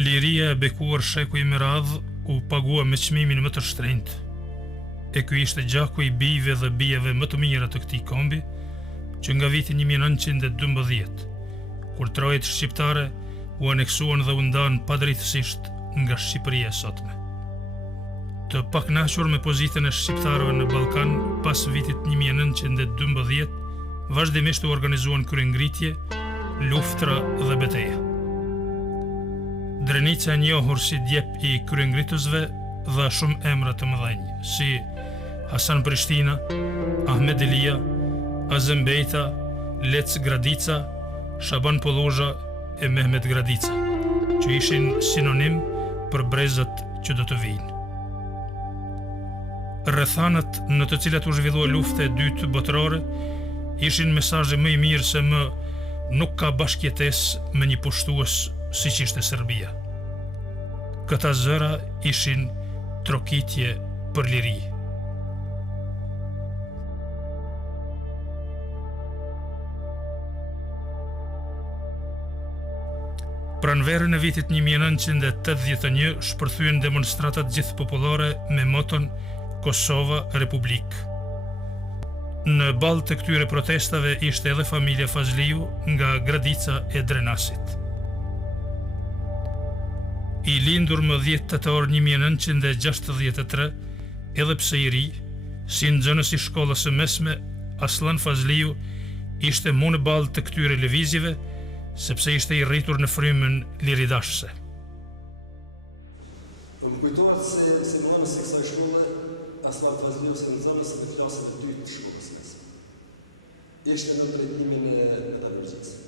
Liria e bekuar shekuj me radhë u pagua me çmimin më të shtrenjtë. E ky ishte gjaku i bijve dhe bijeve më të mira të këtij kombi, që nga viti 1912, kur trojet shqiptare u aneksuan dhe u ndanë padrejtësisht nga Shqipëria e sotme. Të paknaqur me pozitën e shqiptarëve në Ballkan pas vitit 1912, vazhdimisht u organizuan kryengritje, luftra dhe betejë. Drenica e njohur si djep i kryengritësve dha shumë emra të mëdhenj, si Hasan Prishtina, Ahmed Elia, Azem Bejta, Lec Gradica, Shaban Polluja e Mehmet Gradica, që ishin sinonim për brezat që do të vinë. Rrethanat në të cilat u zhvillua lufta e dytë botërore ishin mesazhe më i mirë se më nuk ka bashkëjetesë me një pushtues siç ishte Serbia. Këta zëra ishin trokitje për liri. Pranverën e vitit 1981 shpërthyen demonstratat gjithpopullore me moton Kosova Republik. Në balë të këtyre protestave ishte edhe familja Fazliu nga Gradica e Drenasit. I lindur më 10 tetor 1963, edhe pse i ri, si nxënës i shkollës së mesme, Aslan Fazliu ishte mu në balë të këtyre lëvizjeve, sepse ishte i rritur në frymën liridashse. Më kujtohet se mësimdhënës i kësaj shkolle, Aslan Fazliu si nxënës në klasën e 2 të shkollës mesme. Ishte në drejtimin e metalurgjisë.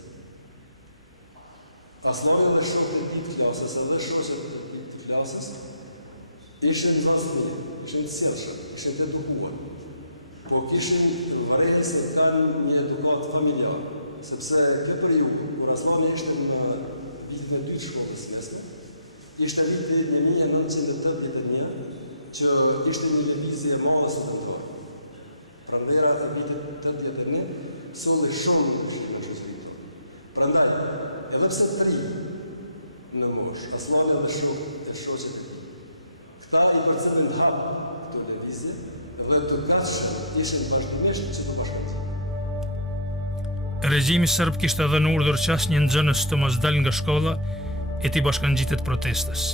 Aslani dhe shokët e tij të klasës, edhe shoqet e tij të klasës, ishin nxënës të mirë, ishin të sjellshëm, ishin të edukuar, po kishin varëhej se kanë një edukat familjar, sepse kjo periudhë kur Aslani ishte në vitin e 2 të shkollës mesme, ishte viti 1981, që ishte një lëvizje e madhe studentare. Pranvera e vitit 81 solli shumë ndryshime në shoqërinë tonë. Prandaj, edhe pse të ri në mosh, Aslani dhe shoqet e tij, këta i përcjellin hap këto lëvizje dhe të gatshëm ishin vazhdimisht që të bashkangjitin. Regjimi serb kishte dhënë urdhër që asnjë nxënës të mos dalë nga shkolla e t'i bashkangjitet protestës.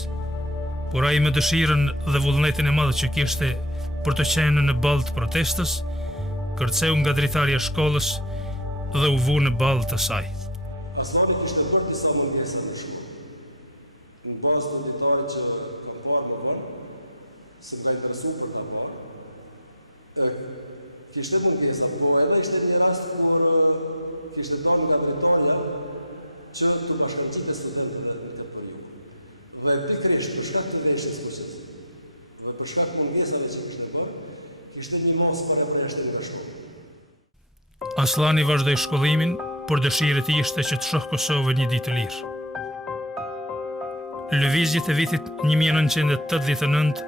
Por ai me dëshirën dhe vullnetin e madh që kishte për të qenë në balë të protestës, kërceu nga dritarja e shkollës dhe u vu në balë të saj. Aslani kishte bërë disa mungesa në shkollë. Në bazë të ditarit që kam parë më vonë, se më ka interesu për ta parë, kishte mungesa, po edhe ishte një rast kur kishte dalë nga dritarja që të bashkangjitet studentëve në këtë periudhë. Dhe pikërisht për shkak të veshjes kuqës dhe për shkak të mungesave që kishte bërë, kishte një mos parapërjashtim nga shkolla. Aslani vazhdoi shkollimin, por dëshira e tij ishte që të shohë Kosovën një ditë të lirë. Lëvizjet e vitit 1989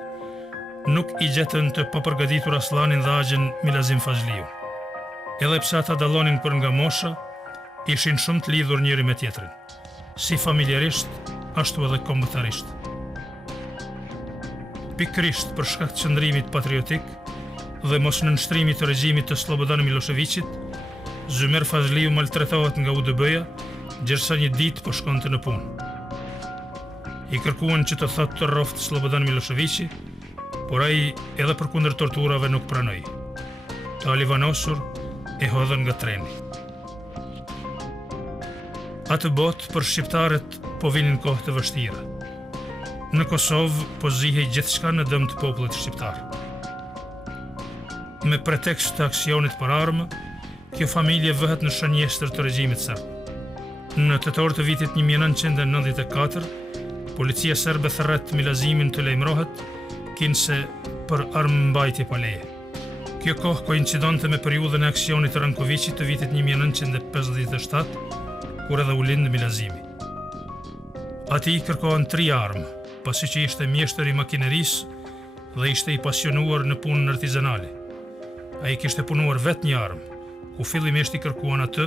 nuk i gjetën të papërgatitur Aslanin dhe Axhen Milazim Fazliu. Edhe pse ata dallonin për nga mosha, ishin shumë të lidhur njëri me tjetrin, si familjarisht, ashtu edhe kombëtarisht. Pikërisht për shkak të qëndrimit patriotik dhe mos nënshtrimit të regjimit të Slobodan Miloševićit, Zymer Fazliu maltretohet nga UDB-ja, gjërsa një ditë po shkonte në punë. I kërkuan që të thotë të rroftë Slobodan Miloševići, por ai edhe përkundër torturave nuk pranoi. Të alivanosur e hodhën nga treni. Atë botë për shqiptarët po vinin kohë të vështira. Në Kosovë po zihej gjithçka në dëm të popullit shqiptar. Me pretekst të aksionit për armë, kjo familje vëhet në shënjestër të regjimit serb. Në tetor të vitit 1994, policia serbe thret Milazimin të lajmërohet, kinse për armëmbajtje pa leje. Kjo kohë koincidonte me periudhën e aksionit të Rankovicit të vitit 1957, kur edhe u lind Milazimi. Ati i kërkohen 3 armë, pasi që ishte mjeshtër i makinerisë dhe ishte i pasionuar në punën artizanale. Ai kishte punuar vetë një armë, ku fillimisht i kërkuan atë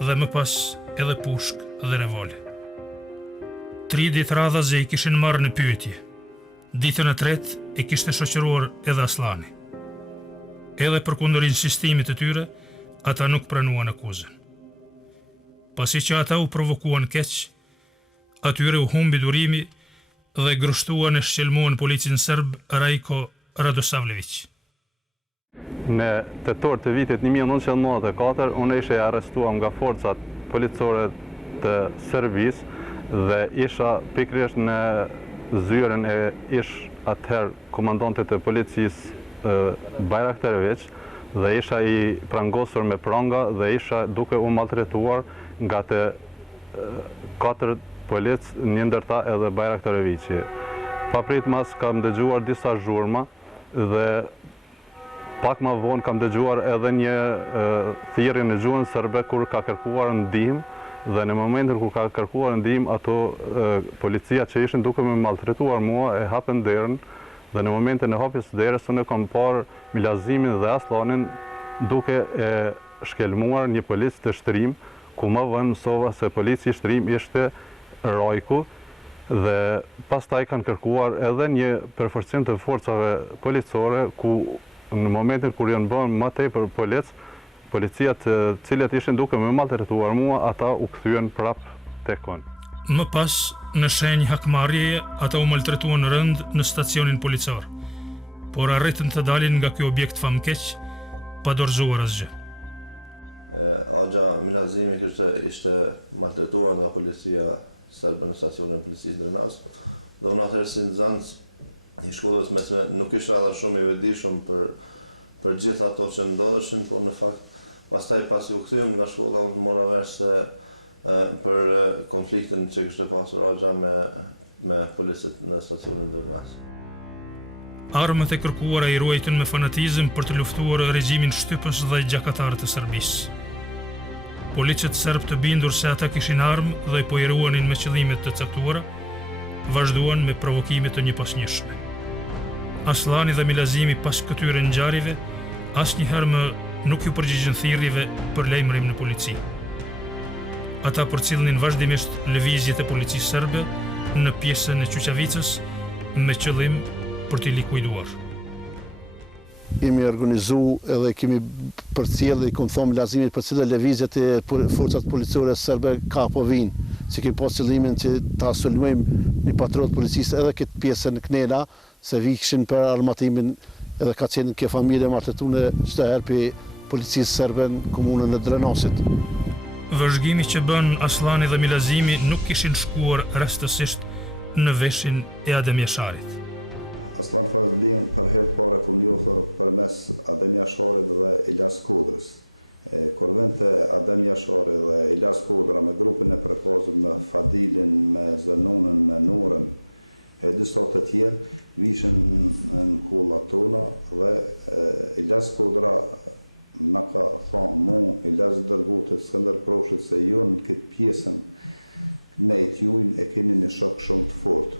dhe më pas edhe pushkë dhe revole. 3 ditë radhazi i kishin marrë në pyetje. Ditën e tretë e kishte shoqëruar edhe Aslani. Edhe përkundër insistimit të tyre, ata nuk pranuan akuzën. Pasi që ata u provokuan keq, atyre u humbi durimi dhe grushtuan e shqelmuan policin serb Rajko Radosavljević. Në tetor të vitit 1994, unë ishe arrestuar nga forcat policore të Serbisë dhe isha pikërisht në zyrën e atëherë komandantit të policisë Bajraktarević dhe isha i prangosur me pranga dhe isha duke u maltretuar nga të 4 polic, një ndërta edhe Bajraktarevići. Papritmas kam dëgjuar disa zhurma dhe pak ma vonë kam dëgjuar edhe një thirrje në gjuhën serbe kur ka kërkuar ndihmë dhe në momentin kur ka kërkuar ndihmë ato policia që ishin duke me maltretuar mua e hapën derën dhe në momentin e hapjes derës unë kam parë Milazimin dhe Aslanin duke e shkelmuar një polic të shtrim ku më vonë mësova se polici i shtrim ishte Rajku dhe pastaj kanë kërkuar edhe një përforcim të forcave policore ku në momentin kur janë bën më tepër policia të cilët ishin duke me maltretuar mua, ata u kthyen prap tek unë. Më pas, në shenjë hakmarrjeje, ata u maltretuan rënd në stacionin policor, por arritën të dalin nga ky objekt famkeq pa dorëzuar asgjë. Agja Milazimi ishte maltretuar nga policia serbe në stacionin policisë Drenas dhe unë atëherë si nxënës i shkollës mesme nuk isha edhe shumë i vetëdijshëm për gjithë ato që ndodheshin, por në fakt pastaj pasi u kthyem nga shkolla unë mora vesh se për konfliktin që kishte pasur Agja me policët në stacionin Drenas. Armët e kërkuara i ruajtën me fanatizëm për të luftuar regjimin shtypës dhe gjakatar të Serbisë. Policët serb të bindur se ata kishin armë dhe po i ruanin me qëllimet të caktuara, vazhduan me provokimet të njëpasnjëshme. Aslani dhe Milazimi pas këtyre ngjarjeve asnjëherë më nuk ju përgjigjen thirrjeve për lajmërim në polici. Ata përcjellnin vazhdimisht lëvizjet e policisë serbe në pjesën e Çuçavicës me qëllim për t'i likuiduar. Kemi organizu edhe kemi përcjellë, i kom thonë Milazimit përcjellë lëvizjet e forcat policore serbe ka po vinë, që kemi pas qëllimin që ta sulmojmë një patrol policisë edhe këtë pjesën Knela, se vikshin për armatimin edhe ka qenë kjo familje martetune çdo herë për policisë serbe në komunën e Drenasit. Vëzhgimi që bën Aslani dhe Milazimi nuk kishin shkuar rastësisht në veshin e Adem Jasharit. Aslan Fazliun për herë parë kom njohur përmes Adem Jasharit dhe Ilas Kodrës. Kur vente Adem Jashari dhe Ilas Kodra me grupin e prekazur me Fadilin, me Zenonën, me Norën, e disa të tjerë vishën në kolla tona dhe Ilas Kodra na ka thonë mu, Ilas Dërgutit, Skënder Proshit se ju në këtë pjesën me i t'jujnë e keni një shok shumë të fort.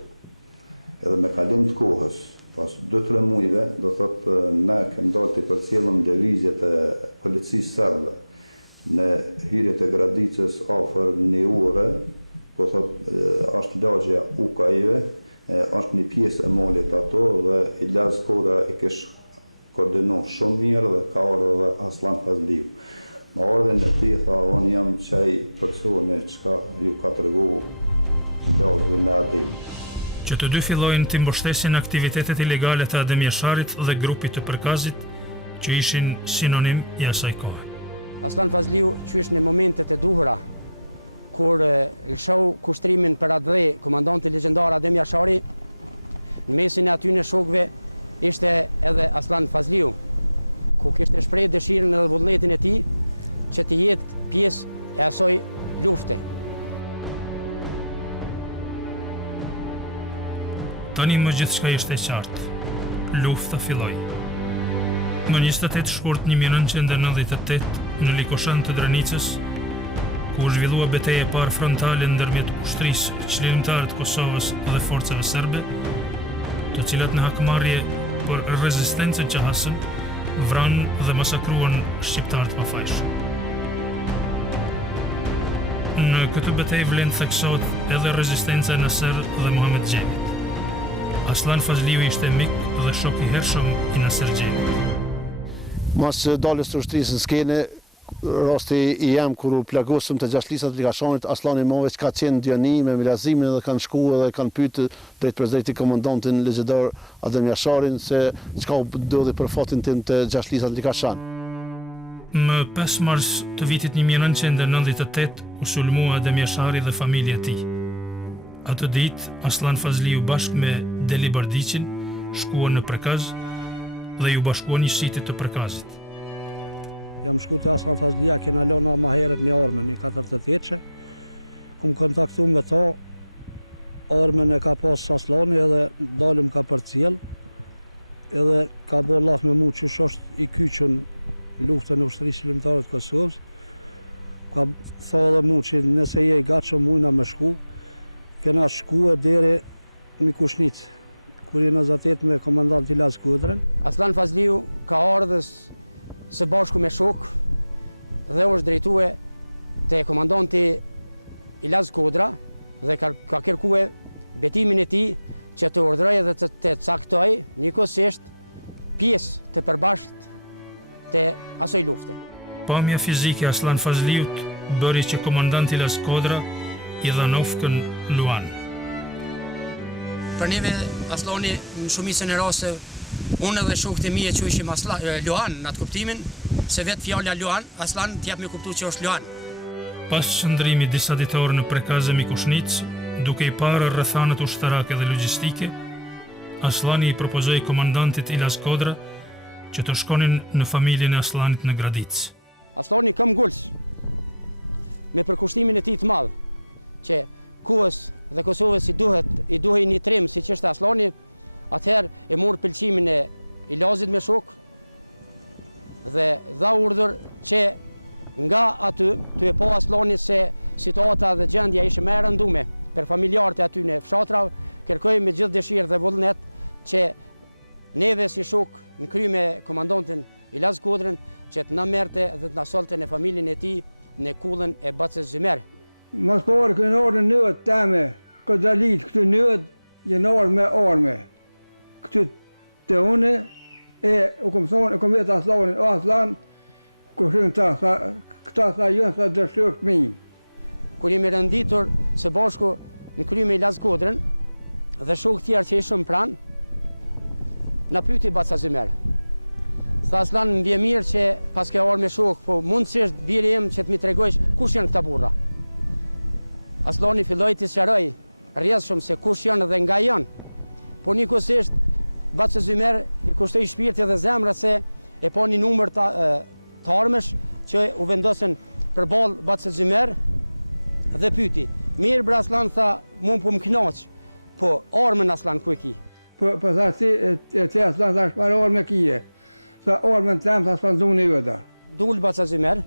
Edhe me kalim të kohës, pas 2-3 mujve, do thotë ne kem dalë të përcjellëm lëvizjet e policisë serbe në hyrjet e Gradicës afër një ore, po thotë është lagja Ukajve, është një pjesë e malit ato dhe Ilas Kodra i kish koordinu shumë mirë dhe ka ardhur dhe Aslan Fazliu. Me ardhen e ti, tha, unë jam qaj persone që ju ka tregu lagë me adim. Që të dy fillojnë të mbështesin aktivitetet ilegale të Adem Jasharit dhe grupit të përkazit që ishin sinonim i asaj kohe. Aslan Fazliu qysh në momentet e duhura kur lëshau kushtrimin për atë dhe komandanti legjendar Adem Jashari, në mesin e aty në shokve ishte edhe Aslan Fazliu, ku kishte shprehë dëshirën edhe vullnetin e tij që të jetë pjesë e asoj lufte. Tani më gjithçka ishte e qartë. Lufta filloi. Më 28 shkurt 1998 në Likoshan të Dranicës, ku u zhvillua betejë e parë frontale ndërmjet ushtrisë çlirimtare të Kosovës dhe forcave serbe, të cilat në hakmarrje për rezistencën që hasën, vranë dhe masakruan shqiptarët pafajshëm. Në këtë betejë vlen theksohet edhe rezistenca e Nasser dhe Mohamed Xhenit. Aslan Fazliu ishte mik dhe shok i hershëm i Nasser Xhenit. Mas dalës të ushtrisë në skene, rasti i jam kur u plagosëm të gjashlisat të Likashanit, Aslani Move që ka qenë djani me milazimin dhe kanë shku dhe kanë pytë drejt për drejti komandantin legjendar Adem Jasharin se çka u ndodhi për fatin tim të gjashlisat të Likashan. Më 5 mars të vitit 1998 u sulmua Adem Jashari dhe familja e tij. Atë ditë Aslan Fazliu bashkë me Deli Bardiqin shkuan në Prekaz dhe ju bashkuan njësitit të Prekazit. Jam shku të Aslan Fazlia, kena lona ma heret me armën, një 48-që. Kum kontaktu me ta, armën e ka pas Aslani edhe dalim ka për cjell, edhe ka bo laf me mu që është i kyqën luftën e ushtrisë shqiptare të Kosovës. Ka tha edhe mu që nëse je i gatshëm mujna me shku, kena shku e deri në Kushnic, kur jena zatet me komandant Ilas Kodrën. Aslan Fazliu ka ardhës së bashku me shok dhe është drejtue të komandanti Ilas Kodra dhe ka kërkue betimin e tij që të urdhërojë dhe të caktoj njëkohësisht pjesë të përbashkët të asoj lufte. Pamja fizike e Aslan Fazliut bëri që komandanti Ilas Kodra i dha nofkën Luan. Për neve Aslani në shumicën e raste unë dhe shokët e mi e quajshim Luan në atë kuptimin, se vetë fjala Luan, Aslan t'jap me kuptu që është Luan. Pas qëndrimi disa ditorë në Prekaz e Mikushnic, duke i parë rrethanat ushtarake dhe logjistike, Aslani i propozoi komandantit Ilas Kodra që të shkonin në familjen e Aslanit në Gradic. Aslani kam guls me përkushtimin e tij të madh, që Kuës dhe Kosovës i duhej një trim si që është Aslani. Atëherë e mor pëlqimin e Ilazit me shok dhe dha urdhër që nga aty të e pa Aslani se situata dhe gjendja ishte më e rëndume për familjarët e aty në fshatra, kërkoi me gjithë dëshirë dhe vullnet që neve si shok në kry me komandantin Ilas Kodrën që të na merrte dhe të na solte në familjen e tij në kullën e Bacës Zymer. Mos parë kënë nëët teme, këtë dalit këtë nëët jenë ardhë me arme. Këtë të une, u kom thonë, kom vetë Aslanin, o Aslan, kushin ta, këta tha jënë, tha dëshirë mi. Kur jemi rënditur së bashku në kry me Ilas Kodrën dhe shok tjerë që ishëm pranë, na pyti Baca Zymer. Tha Aslan, më bje mirë që pas ke arë me shok, po mundësisht biri im që të mi tregojsh kush janë këta burra. Aslani filloi të sqaroj rrjedhshëm se kush janë dhe nga janë, po njëkohësisht Baca Zymer i kushtoi shpirti dhe zemra se e pa një numër të armësh që u vendosen përballë Baca Zymer dhe pyti. Mirë bre Aslan, tha, mund po më knaq, po armën Aslan ku e ki? Po tha ti Aslan, tha shpare armë kije. Tha armën tem, tha s'pandun e Oda. Dul Baca Zymer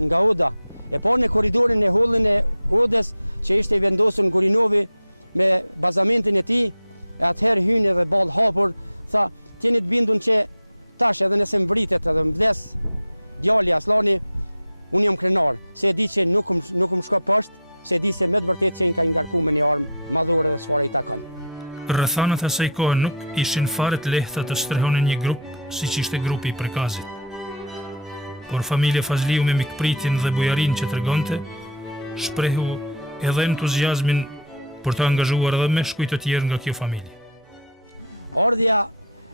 nga Oda, e pa në korridorin e hollën e Odës që ishte i vendosur në Gorinovi me bazamentin e tij, e atëherë hynë edhe ballë hapur, tha, tjeni të bindun që tash edhe nëse më vritet edhe më vdes djali Aslani, unë jam krenar, se e di që nuk më shko poshtë, se e di se me të vërtet që i ka ngarku me një armë madhore dhe sfare i takon. Rrethanat e asaj kohe nuk ishin fare të lehta të strehonin një grup siç ishte grupi i Prekazit. Por familja Fazliu me mikpritin dhe bujarin që tregonte, shprehu edhe entuziazmin për të angazhuar edhe me shkujt të tjerë nga kjo familje. Ardhja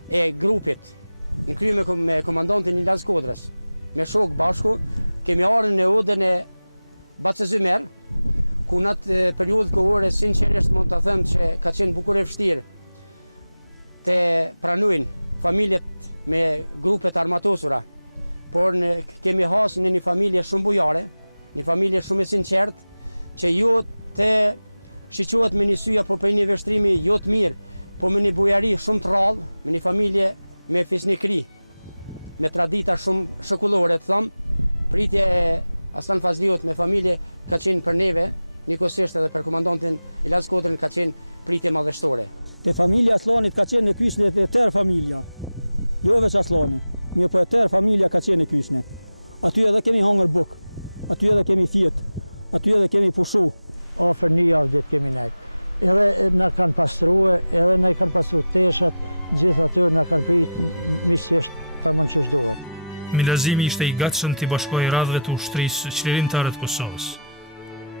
e grupit në kry me komandantin Ilas Kodrës, me shok bashku, kemi ardhur në Odën e Bacës Zymer, ku në atë periudhë kohore sinqerisht mund të them që ka qenë bukur e vështirë të pranojnë familjet me grupet armatosura, por kemi hasë në një familje shumë bujare, një familje shumë e sinqert, që jo të shiqohet me një sy apo për një veshtrimi jo të mirë, po me një bujari shumë të rrallë, me një familje me fisnikri, me tradita shumë shëkullore, të thëmë, pritje e Aslan Fazliut me familje ka qenë për neve, njëkohësisht edhe për komandantin Ilas Kodrën ka qenë pritje madhështore. Te familja Aslanit ka qenë në kyçne e tërë familja, jo veç Aslani, mirë po e tërë familja ka qenë në kyçne. Aty edhe kemi hangër buk, aty edhe kemi thjet, aty edhe kemi pushu. Afër 1 javë ditë kemi nejtë. Edhe na kanë pastruar, edhe na i kanë pastruar teshat, gjithë aty na kanë pritë miqësisht tamam ç'është duhet. Milazimi ishte i gatshëm t'i bashkojë radhëve të ushtrisë çlirimtare të Kosovës,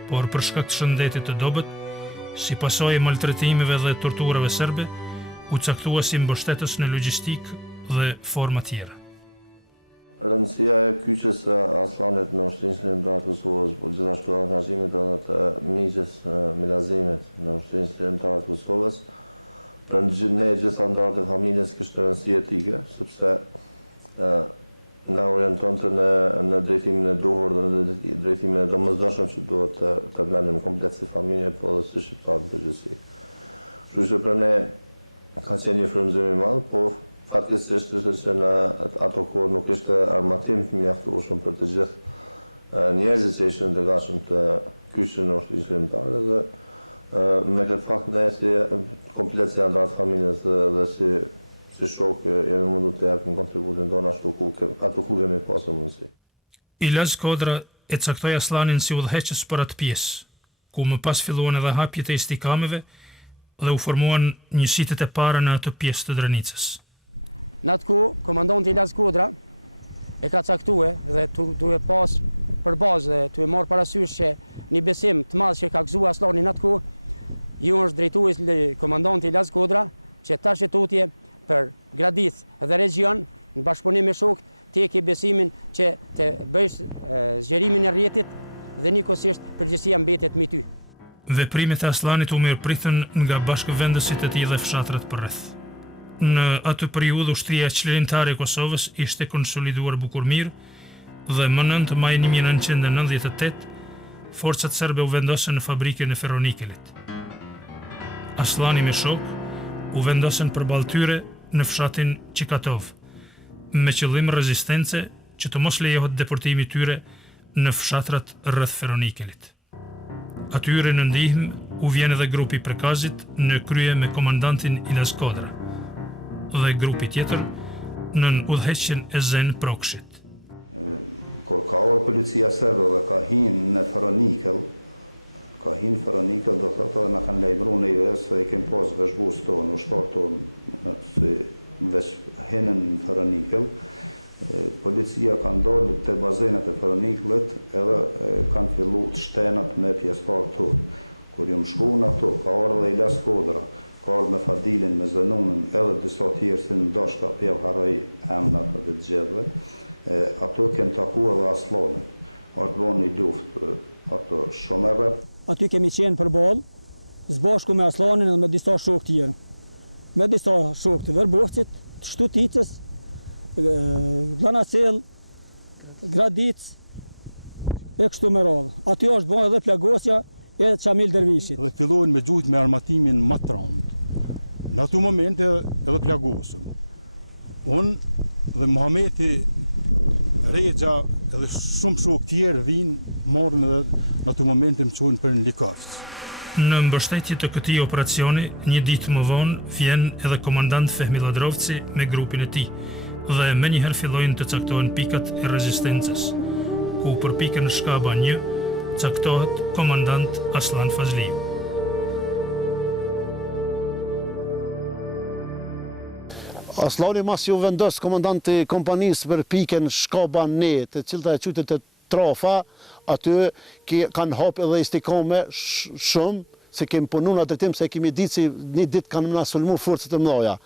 por për shkak të shëndetit të dobët, si pasojë e maltretimeve dhe torturave serbe, u caktua si mbështetës në logjistik dhe forma tjera. Rëndësia e kyçes së Aslanit në Ushtrinë Çlirimtare të Kosovës, por gjithashtu angazhimit edhe të miqës Milazimit në Ushtrinë Çlirimtare të Kosovës, për ne gjithë anëtarët e familjes kishte rëndësi etike, sepse na orientonte në drejtimin e duhur dhe në drejtimin e domosdoshëm që duhet të mendim komplet si familje, po edhe si shqiptarë në përgjithësi. Kështu që për ne ka qenë një frymëzim i madh, po fatkeqësisht ishte që në ato kohë nuk ishte armatim të mjaftueshëm për të gjithë njerëzit që ishin të gatshëm të kyçen në Ushtrinë Çlirimtare dhe me këtë fakt ne si komplet si anëtar të familjes dhe si shok jemi mundur të japim kontributin tonë ato ku kemi pasur mundësi. Ilaz Kodra e caktoi Aslanin si udhëheqës për atë pjesë, ku më pas filluan edhe hapjet e istikameve dhe u formuan njësitet e para në atë pjesë të Drenicës. Në atë ku, komandanti Ilaz Kodra e ka caktue dhe duhe pas për bazë dhe duhe marrë parasysh që një besim të madh që ka gëzuar Aslani në atë ku, ju është drejtues komandanti Ilaz Kodra që tash e tutje për Gradic dhe region në bashkëpunim me shokët të ke besimin që të bësh zgjerimin e rrjetit dhe njëkohësisht përgjegjësia mbetet mbi ty. Veprimet e Aslanit u mirëpritën nga bashkëvendësit e tij dhe fshatrat përreth. Në atë periudhë ushtria çlirimtare e Kosovës ishte konsoliduar bukurmirë dhe më 9 maj 1998 forcat serbe u vendosën në fabrikën e ferronikelit. Aslani me shok u vendosën përballë tyre në fshatin Çikatov, me qëllim rezistence që të mos lejohet deportimi i tyre në fshatrat rreth ferronikelit. Atyre në ndihmë u vjen edhe grupi Prekazit në krye me komandantin Ilaz Kodra dhe grupi tjetër nën udhëheqjen e Zen Prokshit. Kur ka orë policia serbe dhe ka hinë në ferronikel, do thotë na kanë lajmëruar në IVS se i kem pas veshbus tonë, ushtar tonë, si vesh hinën në ferronikel. Policia kanë dalë të bazenat e ferroniklit edhe kanë fillu të shtenat me pjesëtar tonë. Kur ju më shkuan ato, ka orë dhe Ilaz Kodra, ka orë me Fadilin, me Zenunën, edhe disa tjerë si në Dashka, pjevë haroj emnat dhe të gjithve, ato kem taku edhe Aslanin. Artë bon një luft ato shumë edhe. Aty kemi qenë për balë, zbashku me Aslanin dhe me disa shok tjerë. Me disa shok të Verbovcit, të Shtuticës, Vlanacel, Gradic, e kështu me radhë. Aty është bon edhe plagosja e Çamil Dervishit. Dhe fillohen me gjujt me armatimin më të rëndë. Në ato momente edhe plagosëm. Unë dhe Muhameti Regja edhe shumë shok tjerë vinë, marrën edhe në ato momente më qojnë për në Likafës. Në mbështetje të këtij operacioni, një ditë më vonë vjen edhe komandant Fehmi Ladrovci me grupin e tij dhe menjëherë fillojnë të caktohen pikat e rezistencës, ku për pikën Shkaba 1 caktohet komandant Aslan Fazliu. Aslani mas ju vendos komandanti kompanisë për pikën Shkaba 1, të cilta e quajtur të Trafa, aty kanë hap edhe istikame shumë, se kemi punu në drejtim se kemi ditë si një ditë kanë na sulmu forcat e mëdha.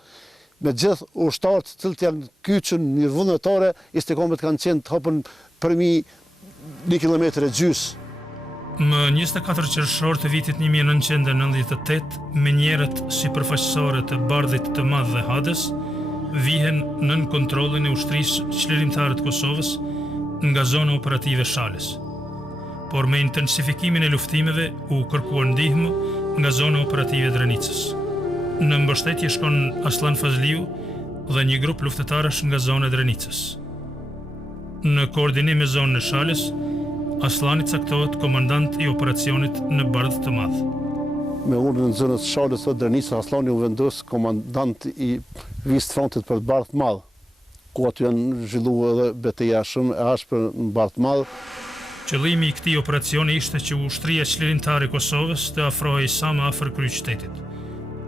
Me gjithë ushtarët të cilët janë kyçën një vullnetare, istikamet kanë qenë të hapën përmi 1,5 kilometër e gjys. Më 24 qershor të vitit 1998, menjerët si përfaqësore të Bardhit të Madh dhe Hades vihen nën kontrollin e ushtrisë çlirimtare të Kosovës nga zona operative Shales. Por me intensifikimin e luftimeve u kërkuar ndihmë nga zona operative Drenicës. Në mbështetje shkon Aslan Fazliu dhe një grup luftetarësh nga zona e Drenicës. Në koordinim me zonën e Shales, Aslani caktohet komandant i operacionit në Bardh të Madh. Me urdhën e zonës Shales të Drenicës, Aslani u vendos komandant i vizë frontit për Bardh të Madh, ku aty janë zhvilluar edhe betejë shumë e ashpër në Bardh të Madh. Qëllimi I këtij operacioni ishte që ushtria çlirimtare e Kosovës të afrohej sa më afër kryeqytetit,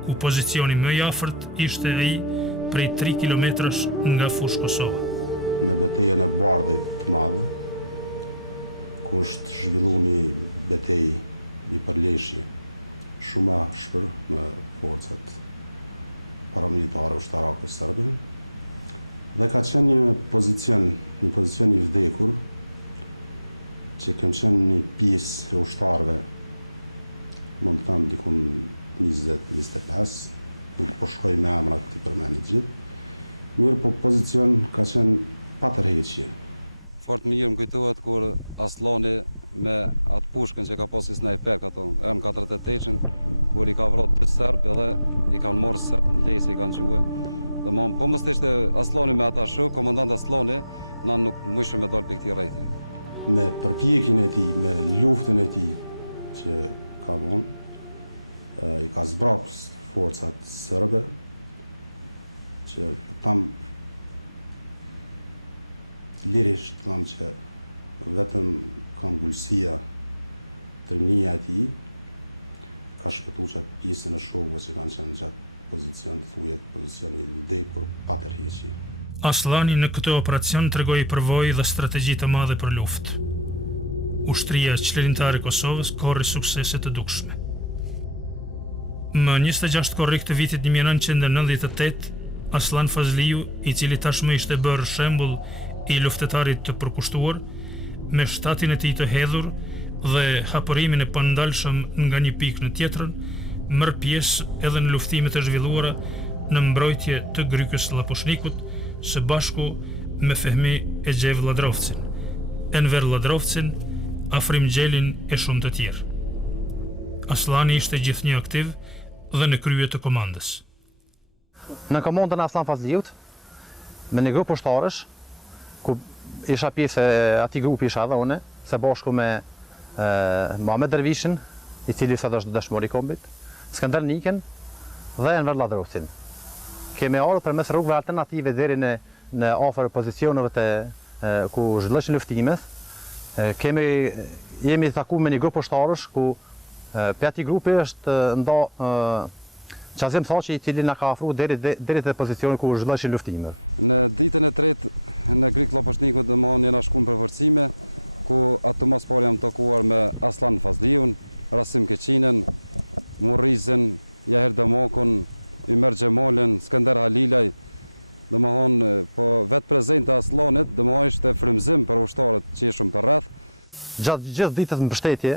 ku pozicioni më I afërt ishte ai prej 3 kilometrash nga fush Kosova. Në betejën e Bardhit të madh, ku është zhvilluar një betejë, një përleshje shumë ashpër me forcat paramilitare ushtarake serbe, dhe ka qenë një pozicion I vdekur, që kem qenë një pjesë e ushtarëve, mund të them dikun 20-25, nuk po shkoj me emra këti përmendit gjithë, mirë po pozicion ka qenë pa tërheqje. Fort mirë më kujtohet kur Aslani me atë pushkën që ka pasi snajper, ato M48-in, kur I ka vrot 2 serb edhe I kanë morë serb në lesë, I kanë quhe. Dhe po mos ishte Aslani me ata shok, komandant Aslani, na nuk mëshme me dalë për këti rejti. Me përpjekjen e tij, me luftën e tij që ka dhënë, I ka zbrapës forcat serbe, që tam lirisht tham që vetëm këmbgulësia, trinia e tij ka shpëtuar çat pjesën e shokëve që kanë qenë gjatë pozicion thujet, pozicioni I vdekur pa tërheqje. Aslani në këtë operacion tregoi përvojë dhe strategji të madhe për luftë. Ushtria çlirimtare e Kosovës korri suksese të dukshme. Më 26 korrik të vitit 1998, Aslan Fazliu, I cili tashmë ishte bërë shembull I luftetarit të përkushtuar, me shtatin e tij të hedhur dhe hapërimin e pandalshëm nga një pikë në tjetrën, merr pjesë edhe në luftime të zhvilluara në mbrojtje të Grykës Llapushnikut, së bashku me Fehmi Exhev Ladrovcin, Enver Ladrovcin, Afrim Gjelin e shumë të tjerë. Aslani ishte gjithnjë aktiv dhe në krye të komandës. Në komandën e Aslan Fazliut, me një grup ushtarësh, ku isha pjesë e atij grupi isha edhe une, së bashku me Muhamet Dervishin, I cili sot është dëshmor I kombit, Skënder Niken dhe Enver Ladrovcin. Kemi ardhur përmes rrugëve alternative deri në afër pozicioneve ku zhvillohen luftimet. Jemi takuar me një grup ushtarësh ku për atij grupi është Qazim Thaçi, I cili na ka afruar deri te pozicioni ku zhvillohen luftimet. Në ditën e tretë në Gryk Llapushnikut domthonjë jena shkuar për forcime, ku atë mos pari jam takuar me Aslan Fazliun, Rasim Keqinen, Murrizën, Jaher Damokun, Ymer Xhemalin, Skënder Halilaj. Domthonjë po vetë prezente Aslanit, domthonjë ishte frymëzim për ushtarët që ishin për rreth. Gjatë gjithë ditës mbështetje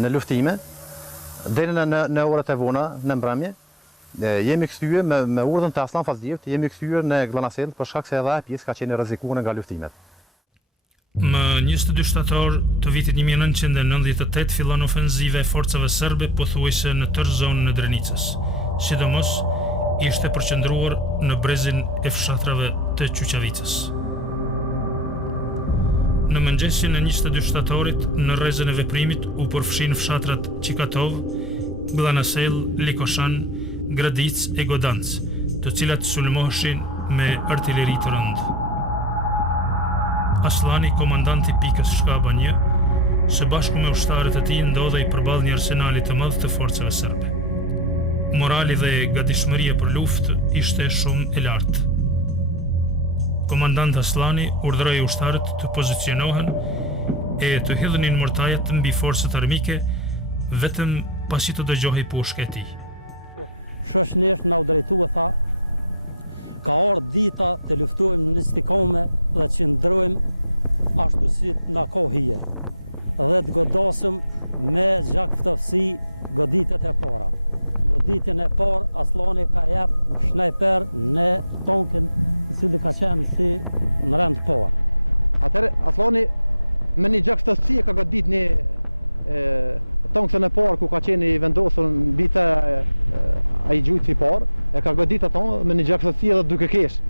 në luftime, deri në orët e vona në mbrëmje, jemi kthyer me urdhën të Aslan Fazliut, jemi kthyer në Gllanasell për shkak se edhe ai pjesë ka qenë rrezikuar nga luftimet. Më 22 shtator të vitit 1998 fillon ofenziva e forcave serbe pothuajse në tërë zonën e Drenicës, sidomos ishte përqendruar në brezin e fshatrave të Quqavicës. Në mëngjesin e 22 shtatorit, në rrezën e veprimit u përfshin fshatrat Qikatov, Gllanasell, Likoshan, Gradic e Godanc, të cilat sulmoheshin me artilleri të rëndë. Aslani, komandanti pikës shkaba 1, së bashku me ushtarët e tij ndodhej përballë një arsenali të madh të forcave serbe. Morali dhe gatishmëria për luftë ishte shumë e lartë. Komandant Aslani urdhëroi ushtarët të pozicionohen e të hidhnin mortajat mbi forcat armike vetëm pasi të dëgjohej pushka e tij. Shoshnesh na u drejtua tha, ka ardhur dita të luftojmë në stikome dhe që ndrojmë ashtu si na ka hije. Dhe të godasëm me gjak ftofsi goditet e para. Goditjen e parë Aslani ka jep snajper në tonkën I cili ka qenë si në rend parë. Atëherë Aslani me një gjak ftofsi ka godit një tonkën e parë ku ka qenë I vendosur mbi të ai gjujtë I parë, e ka godit ato me një gjak ftofsi edhe duke kesh.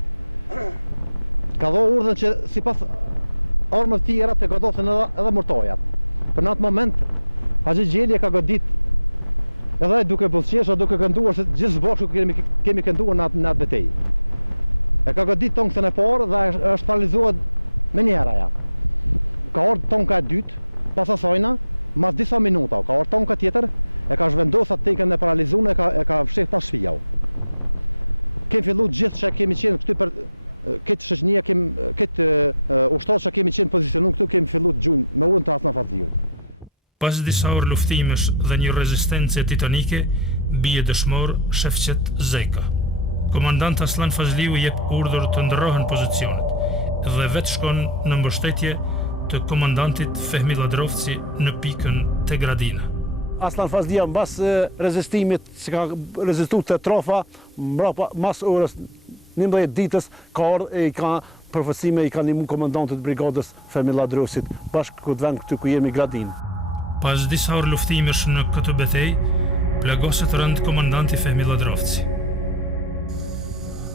Ka dhënë urdhën që sipas armëve të tjera të godosen edhe mortojat. Për në atë moment Haxhi Gjeli ka godit edhe duke buzëqeshur, duke kënduar se gjithë së bashku kemi kënduar në atë betejë. E ka godit tonkën e parë dhe është paralizuar me një herë ajo. ka ardhur tonka e dytë, pas asajna, mas disa minuta, ka ardhur tonka tjetër, e ka zhvendosur atë tenkën e paralizuar, e ka fshih pas shtëpia. Kemi filluar gjithçka, kemi qenë këtu për këtë shoqënia, këtë ushtar që kemi qenë pozicionuar këtu, kemi filluar të gjujmë me urën të Aslan Fazliut. Pas disa orë luftimesh dhe një rezistence titanike, bie dëshmor Shefqet Zeka. Komandant Aslan Fazliu jep urdhër të ndërrohen pozicionet dhe vetë shkon në mbështetje të komandantit Fehmi Ladrovci në pikën Tegradina. Aslan Fazlia mbas rezistimit që ka rezistuar te trofa, mbrapa mas orës 11 ditës ka ardhur e i ka përfaqësime, i ka ndihmuar komandantit të brigadës Fehmi Ladrovcit bashkë këtë vend këtu ku jemi Gradin. Pas disa orë luftimesh në këtë betejë, plagoset rënd komandanti Fehmi Ladrovci.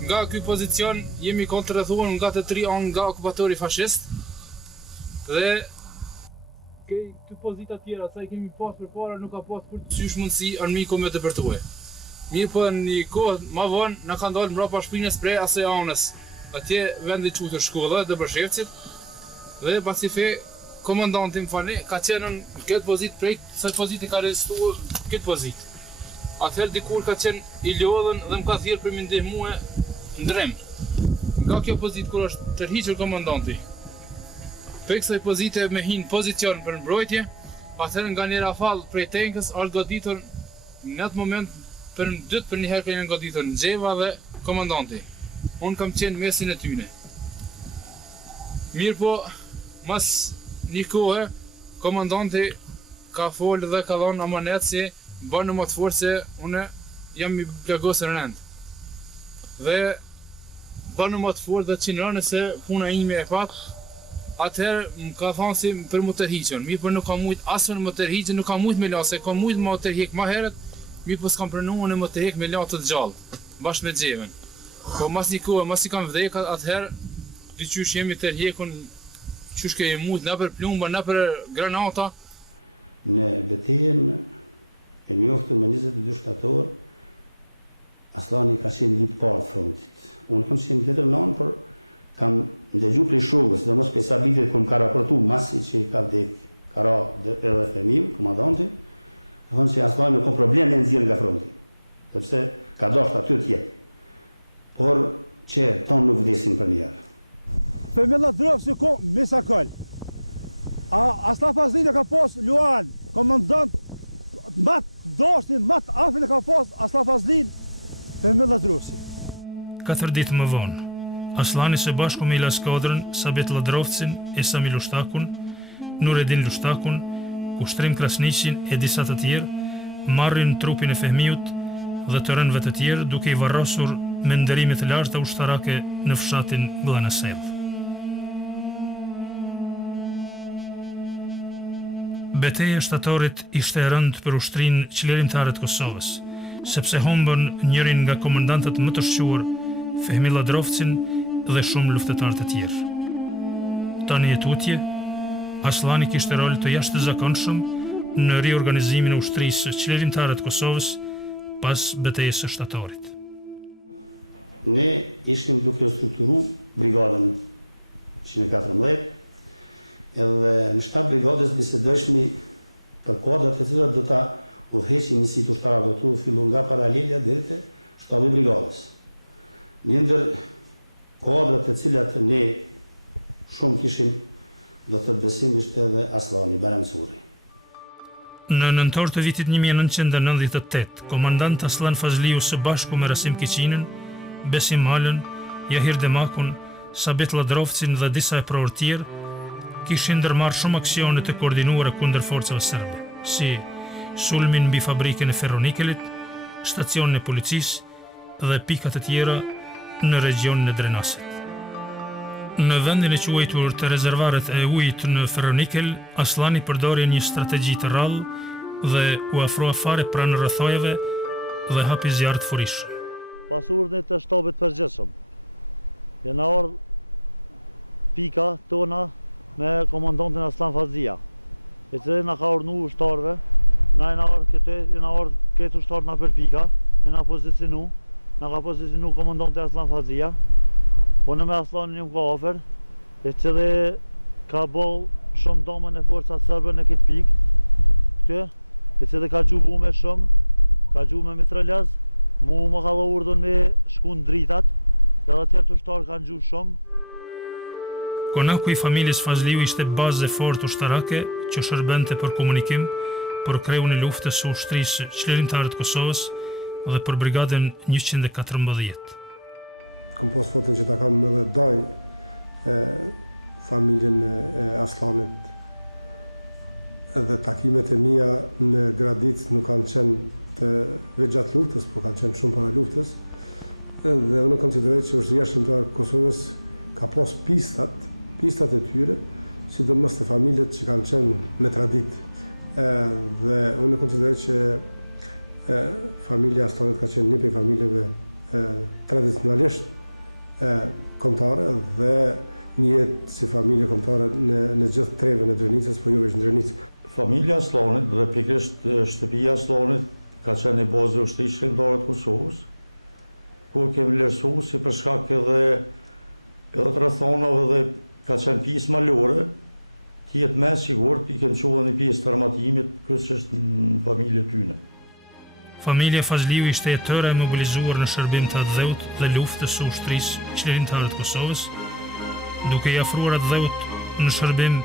Nga ky pozicion jemi kontrrrëtuar nga të tri anë nga okupatori fashist dhe këtë pozita tjera, sa i kemi pas përpara, nuk ka pas për të qysh mundësi armiku me të përtue. Mirë po një kohë ma vonë në kanë dalë mbrapa shpinës prej asaj anës, atje vendi qutur shkolla dhe Bërshevcit, dhe pasi fe komandanti më fani ka qenë në këtë pozit prej sa poziti ka rezistuar këtë pozit. Atëherë dikur ka qenë i lodhën dhe më ka thirrë për më ndihmue ndrem. Nga kjo pozit kur është tërhiqur komandanti, për kësaj pozite me hinë pozicion për mbrojtje, atëherë nga një rafal prej tenkës është goditur në atë moment për në dytë për një herë kërë në goditur në Gjeva dhe komandanti. Unë kam qenë mesin e tyne. Mirë po, mas një kohë, komandanti ka folë dhe ka dhonë amanet si banë më të forë se une jam i plagosër rënd. Dhe banë më të forë dhe qinërënë se puna ime e patë, atëherë më ka thonë si për më tërhiqën, mirë për nuk ka mujtë asën më tërhiqën, nuk ka mujtë me lasë, ka mujtë më tërhiq ma herët, mirë për s'kam përnuën e më tërhiq me latë të gjallë, bashkë me Xheven. Po mas një kohë, mas i kam vdek, atëherë, dy qysh jemi tërhiqën, qysh ke mujtë, në për plumba, në për granata. Në betejën e njoftën me 22 shtator, Aslani ka qenë vitë parë frontit. Unë kam qenë tjetër nanë, për kam ndëgju prej shokëve, sidomos për sa bitit kur më ka raportu masi që i ka vdek, ka ra edhe Fehmiu, komandanti, ka thonë që Aslani nuk ka problem me nxjerrje nga fronti, sepse ka dashur aty të jetë. Por që tonë nuk vdesin për një herë. Fehmi Ladrovci ko mesakol. Aslan Fazlia ka pas Luan, komandant mat dashnin, mat afër ka pas Aslan Fazlin, Fehmi Ladrovci. 4 ditë më vonë, Aslani së bashku me Ilaskadrën, Sabit Ladrovcin, Esami Lushtakun, Nuredin Lushtakun, Kushtrim Krasniqin e disa të tjerë, marrin trupin e Fehmiut dhe të rënëve të tjerë duke i varrosur me ndërimit të larta ushtarake në fshatin Bllanaselll. Beteja e shtatorit ishte e rëndë për ushtrinë qlirimtare të Kosovës, sepse humbën njërin nga komandantët më të shquar, Fehmi Ladrovcin dhe shumë luftetar të tjerë. Tani e tutje, Aslani kishte rol të jashtëzakonshëm në riorganizimin e ushtrisë qlirimtare të Kosovës pas betejës së shtatorit. Ne ishim duke strukturu brigadën 114, edhe në shtab brigadës bisedëshmi për kodrat e cilat do ta udhëheqin njësit ushtarave këtu, fillon nga paralelja deri te shtabi brigadës. Një ndër kodrat e cilat ne shumë kishim, do të besim, ishte edhe Aslani Baramcuri. Në nëntor të vitit 1998, komandant Aslan Fazliu së bashku me Rasim Kiçinën, Besim Malën, Jahir Demakun, Sabit Ladrovcin dhe disa e prorë tjerë, kishin ndërmarrë shumë aksione të koordinuara kundër forcave serbe, si sulmin mbi fabrikën e ferronikelit, stacionin e policisë dhe pikat e tjera në regionin e Drenasit. Në vendin e quajtur të rezervaret e ujit në ferronikel, Aslani përdori një strategji të rrallë dhe u afrua fare pranë rrethojeve dhe hapi zjarr të furishëm. Pas urdhnit të shtabit përgjithshëm, jena ardhur pika tona me komandantin Aslan Fazlia, i cili na ka urdhëruar ushtarëve, na jena ardhur këtë ushtarë na për pika, na ka pozicionu komandanti Aslan Fazlia. Po në me Aslanin një më ka afer, e cili ka bol shumë domën e forcat serbe në këtë pikë. Këtë, e që dhe ka gjubu me shumë, ka gjubu me mitralaz, mu më ka dhe urdhën me shku në dritat, edhe tjerë të ushtarë kanë gjubu shumë. Konaku i familjes Fazliu ishte bazë e fortë ushtarake që shërbente për komunikim, për kreun e luftës së ushtrisë qlerimtare të Kosovës dhe për brigadën 114. Kam pas fotën që ta kam edhe daj familjen e Aslanit. Edhe takimet e mia në Gradic nuk kanë qenë të veç gjatë luftës, po kanë qenë shumë para luftës. Dhe unë konsideroj që ushtria qlerimtare e Kosovës ka pas pistat e tyre, sidomos të familjet që kanë qenë me traditë. Dhe unë konsideroj që familja Aslanit ka qenë një prej familjeve tradicionalisht kombëtare dhe njihet si familje kombëtare në gjithë trevën e Drenicës, po jo vetëm në Drenicë. Familja Aslanit dhe pikërisht shtëpia Aslanit ka qenë një bazë e ushtrisë qlerimtare të Kosovës, ku kemi vlerësuar si për shkak edhe të rrethonave dhe ka qenë pjesë malore, të jetë më sigurt, i kemi qenë një pjesë të armatimit, kryesisht në familje tyne. Familja Fazliu ishte e tëra e mobilizuar në shërbim të atdheut dhe luftës së ushtrisë qlerimtare të Kosovës, duke i afruar atdheut në shërbim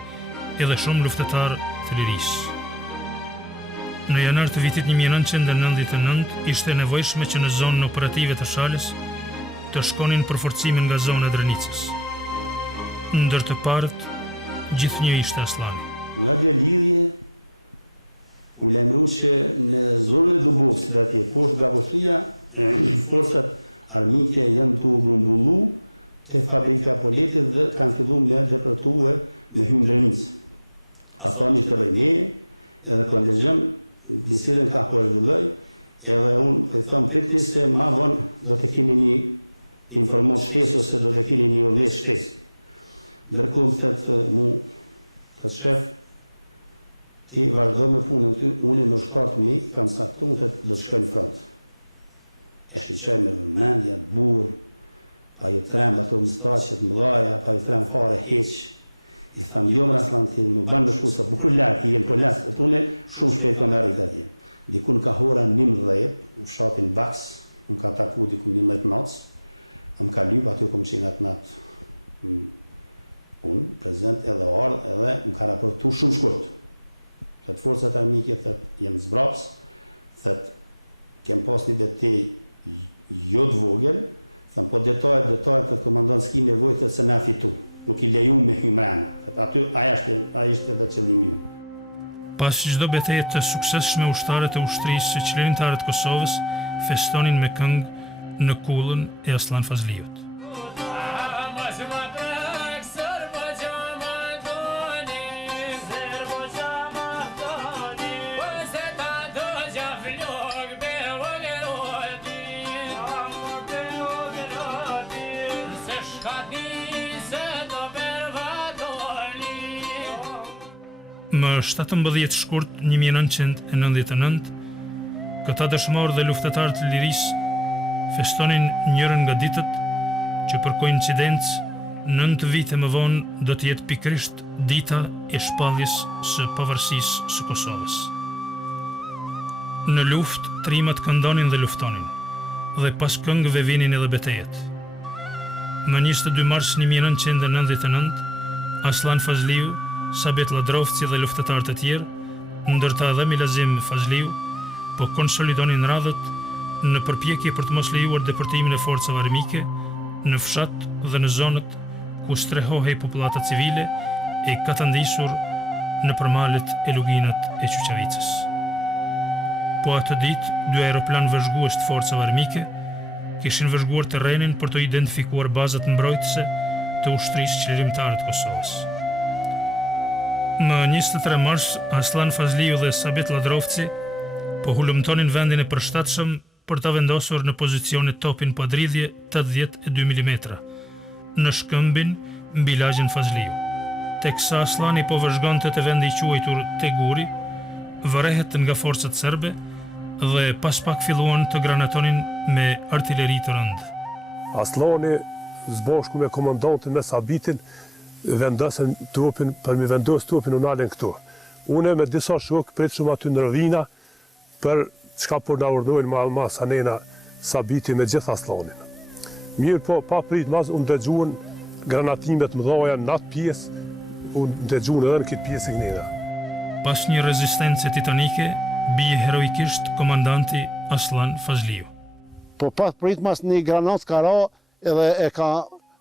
edhe shumë luftetar të lirisë. Në janar të vitit 1999 ishte nevojshme që në zonën operative të Shalës të shkonin përforcimin nga zona e Drenicës. Ndër të parët, gjithnjë ishte Aslani. Nga dhe lidhje, u lemru që në zonën e Dubovcit atje, poshtë nga ushtria, forcat armike janë të grumbullu të fabrika poletit dhe kanë fillu me depërtue me hynë Drenicë. Aslani ishte edhe nje, edhe kërë ndëgjëm, bisedën ka po zhvilloj, edhe unë po i thëmë pritni se ma vonë do të keni një informat shtesë ose do të keni një urnes shtesë. Ndërkohë më thëtë mu, të shef, ti vazhdo me punën ty, unë me ushtartë mi, kam saktun të do të shkoj në frontë. E shqyqoj me vëmendja, të burë, pa ju trem ato mustaqet mëdhaja, pa ju trem fare heq. I thamë, jo më Aslan ti, nuk banë në shku se bukur lartë, jenë po lartë, të une shumë shpejt ka me rritë atje. Dikun ka hora 11, në fshatin Baks, më ka taku dikun 11 natës, më ka lypë, aty kom qenë atë natë unë, prezent edhe ardhë, edhe më ka raportu shumë shkurt. Thëtë forcat armike, thëtë jenë zbraps, thëtë kem pas një betej jo të vogël, thëmë po detajet të komandonë s'ki nevoj thëtë se na fitu, nuk i leju me hymrana, thëtë aty aja ishte edhe qëllimi ju. Pas çdo betejë të suksesshme, ushtarët e ushtrisë qlerimtare të Kosovës festonin me këngë në kullën e Aslan Fazliut. Më 17 shkurt 1999, këta dëshmorë dhe luftetarë të lirisë festonin njërën nga ditët që për koincidencë 9 vite më vonë do të jetë pikrisht dita e shpalljes së pavarësisë së Kosovës. Në luftë, trimat këndonin dhe luftonin, dhe pas këngëve vinin edhe betejet. Më 22 mars 1999, Aslan Fazliu, Sabit Ladrovci dhe luftetarët e tjerë, ndërta edhe Milazim Fazliu, po konsolidonin radhët në përpjekje për të mos lejuar deportimin e forcave armike në fshat dhe në zonët ku strehohej popullata civile e ka të ndisur në përmalet e luginat e Quqavicës. Po atë ditë, 2 aeroplan vëzhgues të forcave armike kishin vëzhguar terrenin për të identifikuar bazat mbrojtëse të ushtrisë qlerimtare të Kosovës. Më 23 mars, Aslan Fazliu dhe Sabit Ladrovci po hulumtonin vendin e përshtatshëm për ta vendosur në pozicionit topin padridhje 82 mm, në shkëmbin mbi lagjin Fazliu. Teksa Aslani po vëzhgonte te vendi i quajtur Teguri, vërehet nga forcat serbe dhe pas pak filluan të granatonin me artilleri të rëndë. Aslani, zbashku me komandantin me Sabitin, vendosen trupin, për mi vendos trupin unë alen këtu. Une me disa shok prit shumë aty në Rovina për çka po na urdhojnë më alma sa nena sabiti me gjithë Aslanin. Mirë po, pa prit mas, unë dëgjuan granatimet më dhaja në atë pjesë, unë dëgjuan edhe në këtë pjesë kënena. Pas një rezistence titanike, bie heroikisht komandanti Aslan Fazliu. Po pas prit mas një granat ka ra edhe e ka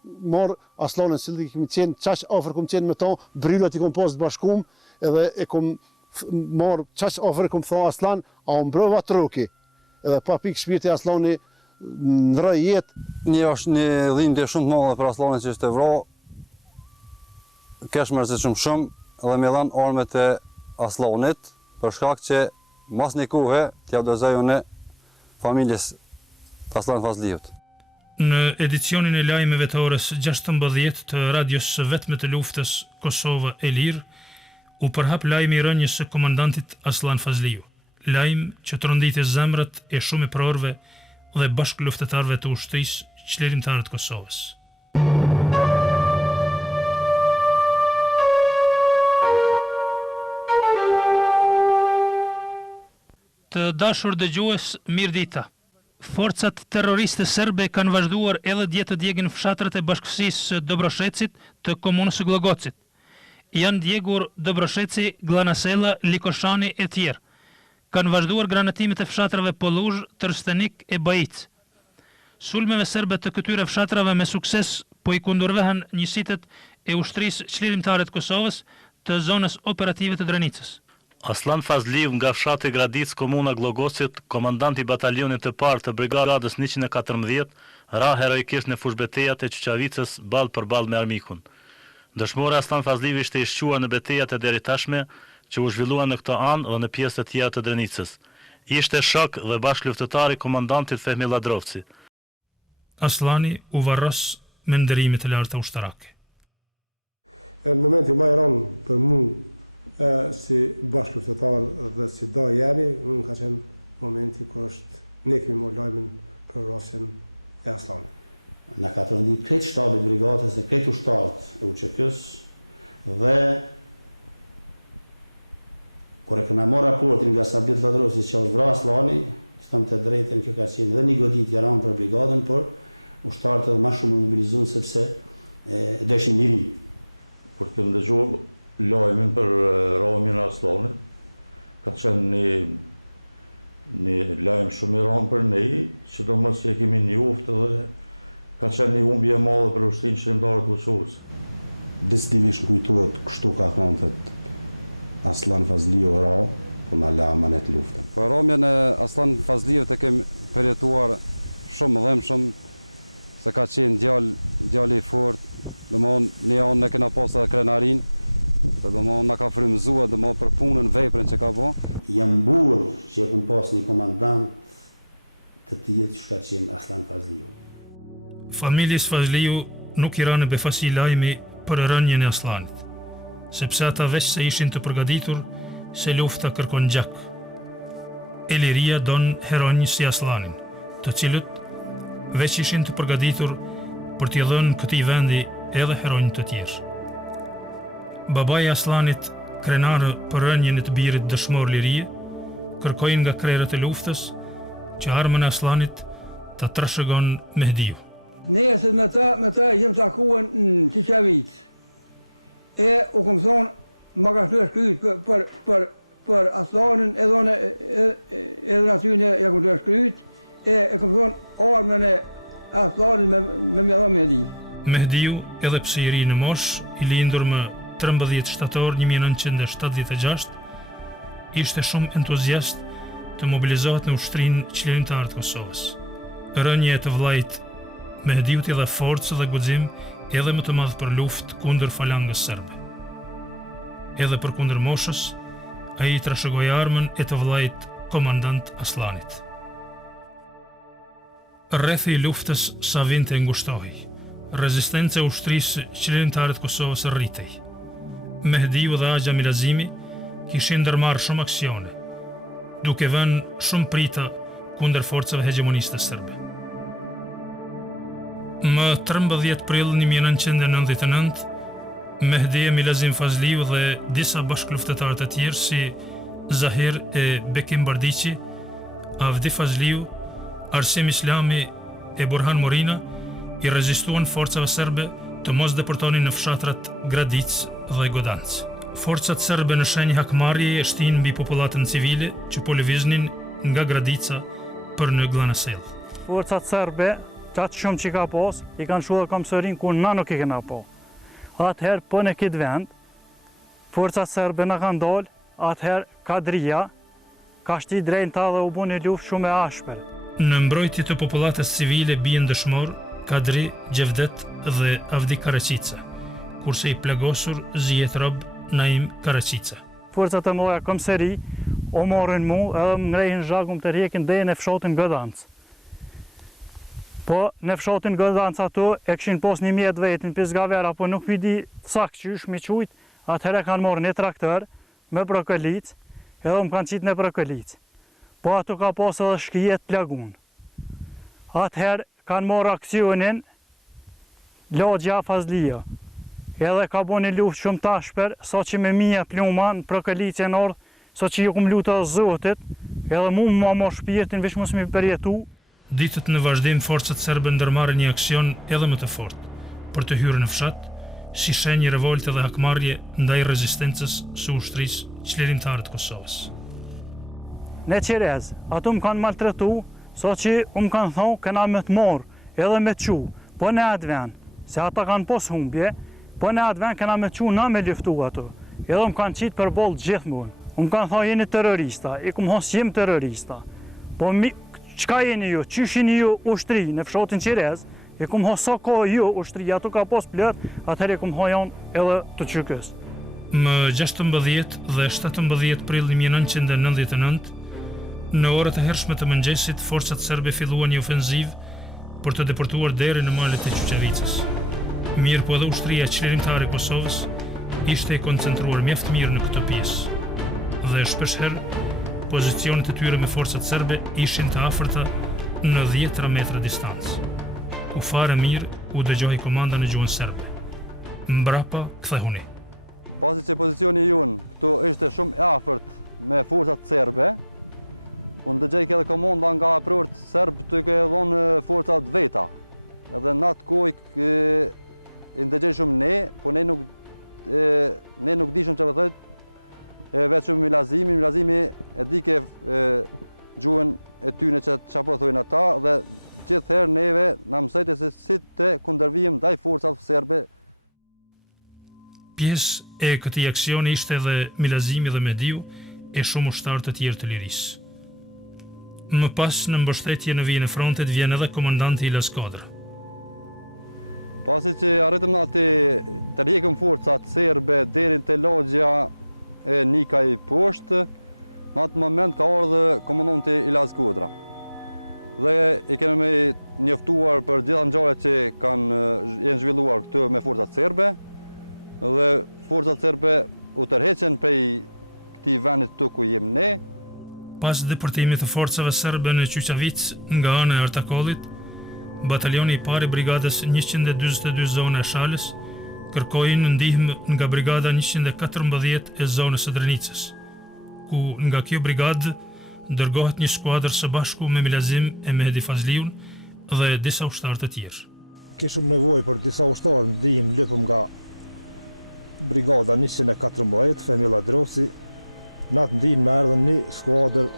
morë Aslanin, si kemi qenë, qaq ofër kom qenë me to, bryllat i kom pas të bashkum, edhe e kom marë qaq ofër kom tha Aslan, a o mbrova troki. Edhe pa pikë shpirti Aslani në rëj jetë. Një është një dhimbje shumë të madhe për Aslanin që ishte vra, kesh mërësit shumë, edhe me dhanë armet e Aslanit, për shkak që mas një kuhe t'ja dozoju në familjes të Aslan Fazliut. Në edicionin e lajmeve të orës 16 të radios së vetme të luftës Kosova e Lirë, u përhap lajmi i rënjes së komandantit Aslan Fazliu. Lajm që tronditi zemrat e shumë e prorëve dhe bashkë luftetarëve të ushtrisë çlirimtare të Kosovës. Të dashur dëgjues, mirëdita. Forcat terroriste serbe kanë vazhduar edhe dje të djegin fshatrat e bashkësisë së Dobroshecit të komunës së Glogocit. Janë djegur Dobrosheci, Glanasela, Likoshani e tjerë. Kanë vazhduar granatimet e fshatrave Poluzh, Trstenik e Bajic. Sulmeve serbe të këtyre fshatrave me sukses po i kundërvehen njësitet e ushtrisë çlirimtare të Kosovës të zonës operative të Drenicës. Aslan Fazliu nga fshati Gradic, komuna Glogocit, komandanti batalionit të parë të brigadës 114, ra heroikisht në fushbetejat e Çuçavicës ballë për ballë me armikun. Dëshmore Aslan Fazliu ishte i shquar në betejat e deri tashme që u zhvilluan në këtë anë dhe në pjesë të tjera të Drenicës. Ishte shok dhe bashkëluftëtar i komandantit Fehmi Ladrovci. Aslani u varros me ndërimit të larta ushtarake. Në momenti më i rënd për mu si bashkëluftëtar dhe si do jemi, unë ka qenë momenti kur është ne kemi morë lajmin për vrasjen e Aslanit. Na ka trondit kretë shtabit brigadës dhe kretë ushtarët e UÇK-s dhe kur e këna morë raportin nga Sabit Ladrovci që është vrar Aslani, të thëmë të drejtën kjo ka qenë dhe një goditje ranë për brigadën, por ushtarët edhe ma shumë mobilizuan sepse deshin liri. Kur kemë dëgjuar lajmin për rrahjen e Aslanit, ka qenë një lajm shumë i rëndë për ne, sidomos që kemi njoftë dhe ka qenë një humbje e madhe për ushtrinë çlirimtare të Kosovës. Definitivisht kujtohet kështu ka thënë Aslan Fazliu ra, po na la amanet luftën. Po rrahjen e Aslan Fazliut e kemi përjetuar shumë dhëmshëm, se ka qenë djali i fortë, domthonë ne janë ne kena pasur krenarin, domthonë na ka frymëzuar domthonë për punën, veprën që ka bërë. Jam burr që e kum pas një komandant të tillë që ka qenë Aslan Fazliu. Familjes Fazliu nuk i ranë befasi lajmi për rënjen e Aslanit, sepse ata veç se ishin të përgatitur se lufta kërkon gjak. Eliria don heronj si Aslanin, të cilët veç ishin të përgatitur për t'i dhënë këtij vendi edhe heronj të tjerë. Babai i Aslanit, krenarë për rënjen e të birit dëshmor lirie, kërkojnë nga krerët e luftës që armën e Aslanit ta trashëgon Mehdiu. Nesër me ta jem takuan në Çuçavicë. E u kom thonë, ma ka shtu shkryt për Aslanin, edhe aty në ja kom shtu shkryt, e kom thonë armën e Aslanit me mjadha Mehdiu. Mehdiu, edhe pse i ri në mosh, i lindur më 13 shtator 1976, ishte shumë entuziast të mobilizohet në ushtrinë çlirimtare të Kosovës. Rënja e të vllait Mehdiut i dha forcë dhe guxim edhe më të madh për luftë kundër falangës serbe. Edhe për kundër moshës, ai i trashëgoi armën e të vllait komandant Aslanit. Rrethi i luftës sa vinte ngushtohej. Rezistenca e ushtrisë çlirimtare të Kosovës rritej. Mehdiu dhe Agha Milazimi kishin ndërmarrë shumë aksione, duke vënë shumë prita kundër forcave hegemoniste serbe. Më 13 prill 1999, Mehdi Milazim Fazliu dhe disa bashkëluftëtarë të tjerë si Zahir e Bekim Bardiqi, Avdi Fazliu, Arsim Islami e Burhan Morina i rezistuan forcave serbe të mos deportonin në fshatrat Gradic dhe Godanc. Forcat serbe në shenjë hakmarrje e shtin mbi popullatën civile që po lëviznin nga Gradica për në Glanasell. Forcat serbe, qatë shumë që ka pos, i kanë shuar Komsërin ku na nuk i kena po. Atëherë, po në këtë vend, forcat serbe në kanë dollë, atëherë Kadria ka shti drejnë ta dhe u bu një luft shumë e ashper. Në mbrojtje të popullatës civile bien dëshmor Kadri, Gjevdet dhe Avdi Karaqica, kurse i plagosur zihet rob Naim Karaqica. Forcat e mloja Komsëri o morën mu edhe më ngrejnë zhakum të rjekin dhe në fshatin Godanc. Po në fshatin Godanc ato e këshin pos një mjetë vetin për zgavera, po nuk vidi sak qysh mi qujt, atëherë kanë morë një traktor me brokolic, edhe më kanë qitë në brokolic. Po ato ka pos edhe shkijet plagun. Atëherë kanë morë aksionin Logja Fazlia, edhe ka bo një luft shumë tashper, so që me mija pluman, brokolic e nordh, so që ju kum lutë edhe zotit, edhe mu më shpirtin, vish mos mi përjetu. Ditët në vazhdim, forcat serbe ndërmarrën një aksion edhe më të fortë për të hyrë në fshat, si shenjë revolte dhe hakmarrje ndaj rezistencës së ushtrisë çlirimtare të Kosovës. Në Qerez, ato më kanë maltretu, so që më kanë thonë këna me të morë edhe me të qu, po në atë vend, se ata kanë pos humbje, po në atë vend këna me të qu na me luftu ato, edhe më kanë qitë për bolë gjithmonë. Më kanë thonë jeni terrorista, i kumë hos jem terrorista, po qka jeni ju, qysh jeni ju ushtri në fshatin Qerez, e kum ho sa ka ju ushtri, ato ka pas plët, atëherë e kum ho janë edhe të qykës. Më 16 dhe 17 prill 1999, në orët e hershme të mëngjesit, forcat serbe filluan një ofenziv për të deportuar deri në malet e Çuçavicës. Mirë po edhe ushtria çlirimtare e Kosovës ishte e koncentruar mjaft mirë në këtë pjesë, dhe shpeshherë pozicionet e tyre me forcat serbe ishin të afërta në 10 metra distancë, ku fare mirë u dëgjoi komanda në gjuhën serbe. Mbrapa kthehuni. Pasi që pozicioni junë këtu ishte shumë e afërt me forcat serbe, unë dëgjoj edhe komanda nga aprort serb të ke dhonë forcat veta. Edhe në atë kohë i ndëgjoj shumë ne, po ne nuk dishëm që vëthët, veçëm Milazimi e di ke gjuhën e tyne që po thojnë ata dhe gjithëherë neve në mësejtë se si të kundërvijim ndaj forcat serbe. Pjesë e këtij aksioni ishte edhe Milazimi dhe Mediu e shumë ushtarë të tjerë të lirisë. Më pas në mbështetje në vijën e frontit vjen edhe komandanti i Laskadra. Pasi që arritëm në aty të rjekëm forcat serbe deri te logja e Nikaj poshtë, në atë moment ka ardhur komandanti i Laskadra. Dhe i kemi me njoftuar për gjitha ngjarjet që janë zhvilluar këtu me forcat serbe, dhe forcat serbe u tërheqën prej këtij vendit këtu ku jemi ne. Pas deportimit të forcave serbe në Çuçavic nga ana e Artakollit, batalioni i parë i brigadës 142 zone e Shalës kërkoi ndihmë nga brigada 114 e zonës së Drenicës, ku nga kjo brigadë dërgohet një skuadër së bashku me Milazim e Mehdi Fazliun dhe disa ushtarë të tjerë. Kishëm nevojë për disa ushtarë ndihmë lëpëm nga brigada 114, Femilla Drosi. Në atë ndihmë në erdhën një skuadër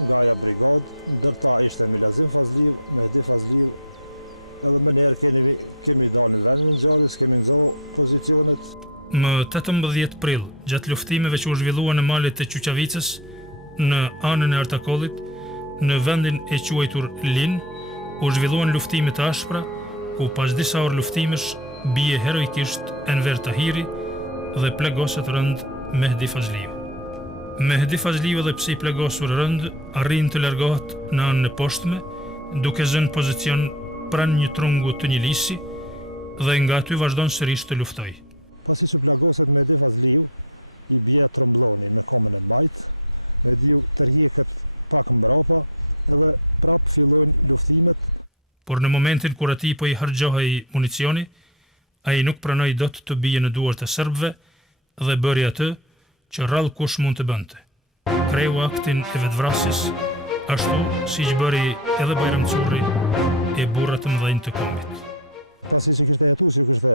nga ajo brigadë, ndërta ishte Milazim Fazliu, Mehdi Fazliu, edhe më njerë kemi dalë në vendin e ngjarjes, kemi nxorë pozicionet. Më 18 prill, gjatë luftimeve që u zhvilluan në malet e Çuçavicës, në anën e Artakollit, në vendin e quajtur Lin, u zhvilluan luftime të ashpra, ku pas disa orë luftimesh bie heroikisht Enver Tahiri dhe plegoset rënd Mehdi Fazliu. Mehdi Fazliu edhe pse i plegosur rënd, arrin të largohet në anën e poshtme, duke zënë pozicion pranë një trungu të një lisi dhe nga aty vazhdon sërish të luftoj. Pasi që plagoset Mehdi Fazliu, i bie trombloni në komën e Majt, Mediu tërhiqet pak mbrapa edhe prap fillojnë luftimet. Por në momentin kur atij po i harxhohej municioni, ai nuk pranoi dot të bie në duart e serbëve dhe bëri atë që rrallë kush mund të bënte. Kreu aktin e vetvrasjes, ashtu siç bëri edhe Bajram Curri e burrat të mëdhenj të kombit. Pasi që kishte jetuar si kishte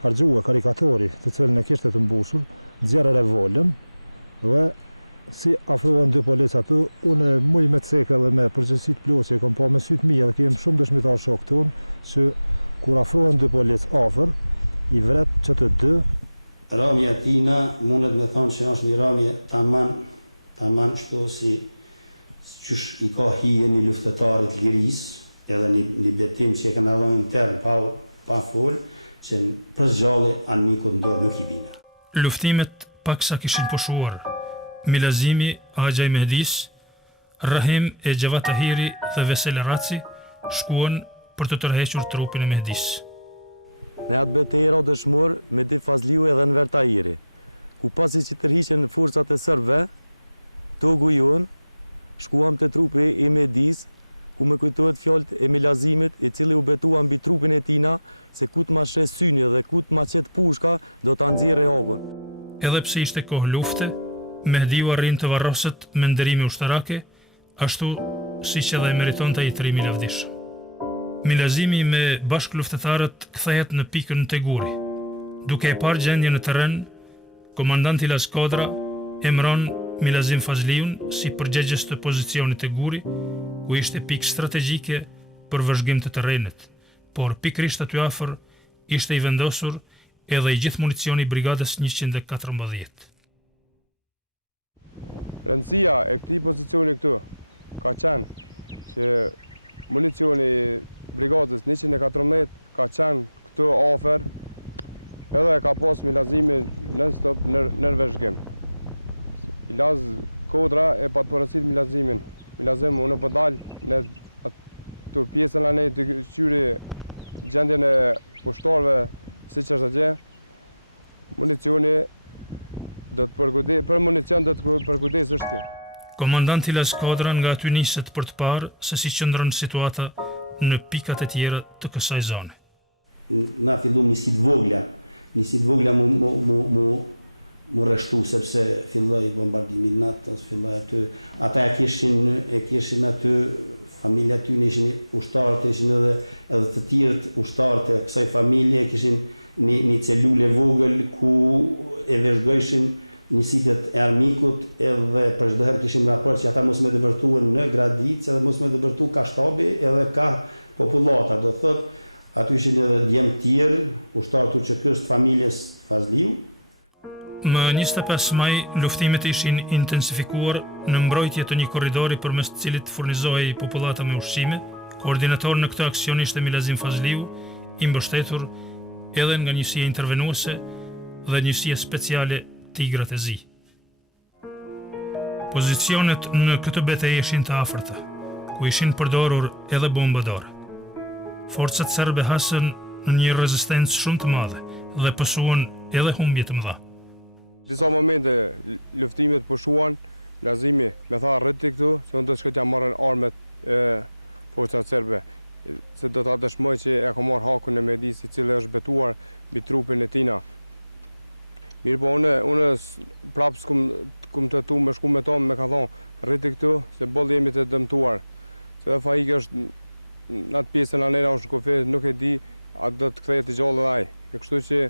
harxhuar karikatori, të cilën e kishte të mbushur, nxjerrë revolën dhe si afrohen dy polic aty, unë muj me cekë dhe me përgjithësi të plotëse, kom pa me sytë mia dhe kem shumë dëshmitar shok tonë, që kur afrohen dy polic afër, i vret që të dy. Ramja tina mundet me thonë që është një ramje taman shto si qysh i ka hije një luftetarit liris, edhe një betim që e kanë dhënë intern pa fol, që për zgjalli armikut ndor nuk i bina. Luftimet paksa kishin pushuar. Milazimi, Axhaj Mehdis, Rahim e Gjavat Tahiri dhe Vesel Raci shkuan për të tërhequr trupin e Mehdis. Në atë betejë ra dëshmor Mehdi Fazliu edhe Enver Tahiri, ku pasi që tërhiqen forcat e serbëve, togu jon, shkuam te trupi i Mehdis, ku më kujtohet fjalët e Milazimit, i cili u betua mbi trupin e tina se ku të ma shes syni dhe ku të ma qet pushka, do ta nxjerrë agun. Edhe pse ishte kohë lufte, Mehdiu arrin të varroset me ndërimi ushtarake, ashtu siç edhe meritonte ai trimi lavdishëm. Milazimi me bashkëluftëtarët kthehet në pikën Teguri. Duke e parë gjendjen në terren, komandanti La Skodra emëron Milazim Fazliun si përgjegjës të pozicionit Teguri, ku ishte pikë strategjike për vëzhgim të terrenit, por pikërisht aty afër ishte i vendosur edhe i gjithë municioni i brigadës 114. Rëndësia e këtij pozicioni këtu ka qenë që municioni brigadës 114 ka qenë këtu afër, edhe ka pas Milazimin non-stop në vëzhgim. Ilaz Kodra e pa të përësit Milazimin. Milazim unë për dalë në të pjesën anë të qyri gjendjen e ushtarëve si që është atje, municioni për municion do të përkujdesë është ti. Komandanti La Skodra nga aty niset për të parë se si qëndron situata në pikat e tjera të kësaj zone. Na fillum nisit vogla mu rreshtu sepse filloi bombardimi natës, filloi aty. Ata e kishin aty, familja aty ishin ushtarët, ishin edhe të tjerët ushtarët e kësaj familje, kishin një celule vogël ku e vëzhgojshin njësitet e armikut, edhe për çdo herë kishim raport që ata mos me dëbërtuen në Gradicë, edhe mos me dëbërtu ka shtabi, edhe ka popullata, do thot, aty ishin edhe djemë tjerë, ushtarët që kështë familjes Fazliu. Më 25 maj, luftimet ishin intensifikuar në mbrojtje të një korridori përmes të cilit furnizohej popullata me ushqime. Koordinator në këtë aksion ishte Milazim Fazliu, i mbështetur edhe nga njësia intervenuese dhe njësia speciale Tigrat e Zi. Pozicionet në këtë betejë ishin të afërta, ku ishin përdorur edhe bomba dorë. Forcat serbe hasën në një rezistencë shumë të madhe dhe pësuan edhe humbje të mëdha. Disa momente luftimet pushuan, Milazimi me tha rriti këtu, se unë do të shkëtja marrën armet e forcat serbe, se do ta dëshmoj që e ka marrë hakun e Mehdis, i cili është betuar mbi trupin e tina. Mirë po unë prapë s'kum të tu me shku me tomë, me ka thonë rriti këtu, se bollë jemi të dëmtuar. Se dhe faik është në atë pjesën anera është në kofe, nuk e di, atë do të kthehet i gjallë dhe aj. E kështu që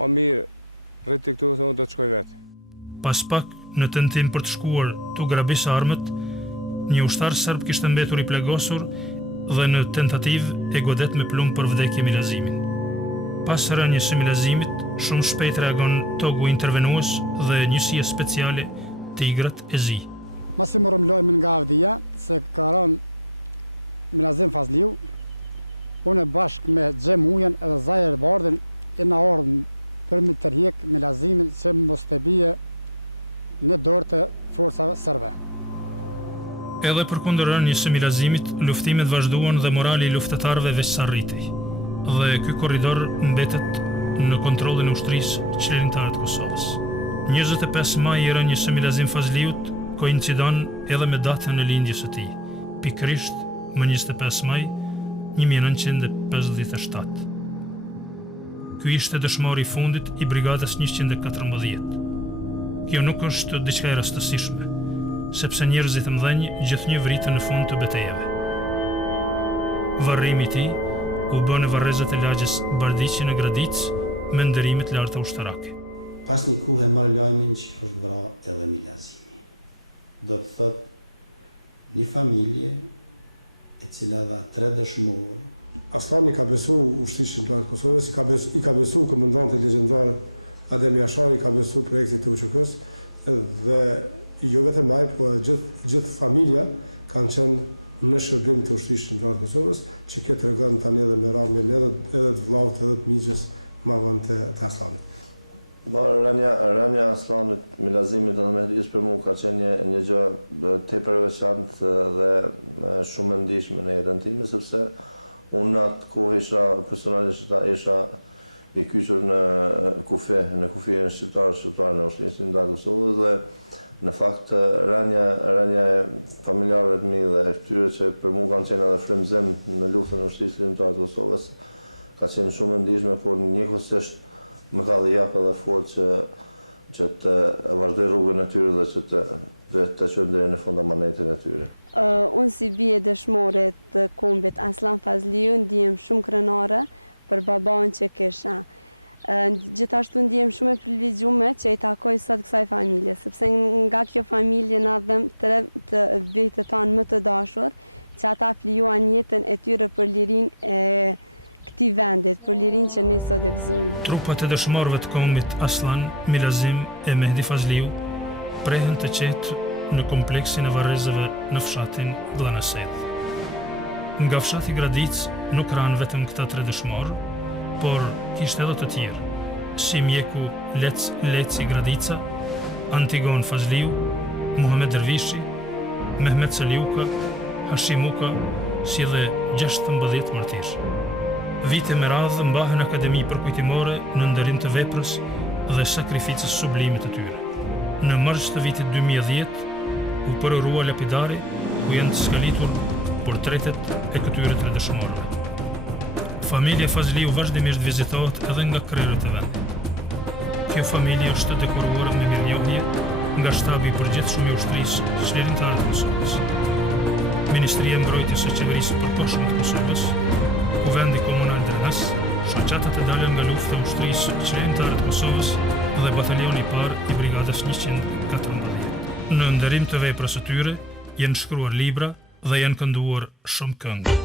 ma mirë rriti këtu, se unë do të shkoj vetë. Pas pak, në tentim për të shkuar të grabis armët, një ushtar serb kishte mbetur i plegosur dhe në tentativ e godet me plumb për vdekje Milazimin. Pas rënies së Milazimit, shumë shpejt reagon togu intervenues dhe njësia speciale Tigrat e Zi. Masi morëm lojmin nga Avdia, se ka rënë Milazim Fazliu, unë bashkë me Xhem Ujen edhe Zajer Bardhin e na ardhën për me tërhiq Milazimin që mos të bie në dorë të forcave serbe. Edhe përkundër rënies së Milazimit, luftimet vazhduan dhe morali i luftëtarëve veç sa rritej. Dhe ky korridor mbetet në kontrollin e ushtrisë qeveritare të Kosovës. 25 maj i rënies së Milazim Fazliut koincidon edhe me datën e lindjes së tij, pikërisht më 25 maj 1957. Ky ishte dëshmori I fundit I brigadës 114. Kjo nuk është diçka e rastësishme, sepse njerëzit e mëdhenj gjithnjë vritën në fund të betejave. Varrimi I tij u bë në varrezat e lagjes Bardiqi në Gradic me ndërimet larta ushtarake. Pas një kohë e marr lajmin që është vra edhe Milazimi. Do të thotë një familje e cila dha 3 dëshmorë. Aslani ka besu ushtrisë shqiptare të Kosovës, I ka besu komandante legjendare Adem Jashari, I ka besu projektit të UÇK-s dhe jo vetëm ai, por gjithë familja kanë qenë në shërbim të ushtrisë shqiptare të Kosovës, që këtë tregon tani edhe me radhën edhe të vllavët edhe të miqës ma vonë të Aslanit. Rënia Aslanit, Milazimit dhe Mehdi's për mua ka qenë një gjë tepër veçantë dhe shumë e ndihshme në jetën time, sepse unë atë kohë personalisht isha I kyçur në kufijën shqiptare në ushtrisë shqiptare të Kosovës dhe në fakt rënia e familjarëve të mi dhe e këtyre që për mua kanë qenë edhe frymëzim në luftën e ushtrisë shqiptare të Kosovës ka qenë shumë e ndihshme, por njëkohësisht më ka dhe jap edhe forcë që të vazhdoj rrugën e tyre dhe që të qojnë deri në fundamentin e tyre. Unë si bie dëshmore të kombit Aslan Fazliu ndihem shumë krenare për babaun që kisha. Gjithashtu ndihem shumë e privilegjuar që I takoj sot kësaj familje, sepse nga kjo familje na dhem 3 të bijtë tanë më të dashur, që ata flijuan jetën e tyre për lirinë e këtij vendit, për lirinë që ne sot e gëzojmë. Trupat e dëshmorëve të kombit Aslan, Milazim e Mehdi Fazliu prehen të qetë në kompleksin e varrezave në fshatin Vllanasedh. Nga fshati Gradic nuk ranë vetëm këta 3 dëshmorë, por kishte edhe të tjerë, si mjeku Leci Gradica, Antigon Fazliu, Muhamet Dervishi, Mehmet Seliuka, Hashim Uka, si dhe 16 martirë. Vite me radhë mbahen akademi përkujtimore në ndërim të veprës dhe sakrificës sublime të tyre. Në mars të vitit 2010 u përërua lapidari ku janë të skalitur portretet e këtyre 3 dëshmorëve. Familja Fazliu vazhdimisht vizitohet edhe nga krerët e vendit. Kjo familje është dekoruar me mirënjohje nga shtabi I përgjithshëm I ushtrisë qeveritare të Kosovës. Ministria e Mbrojtjes së Qeverisë Përkohshme të Kosovës, Kuvendi Komunal Drenas, shoqatat e dalën nga lufta e ushtrisë qeveritare të Kosovës dhe batalioni I parë I brigadës 114. Në ndërim të veprës së tyre janë shkruar libra dhe janë kënduar shumë këngë.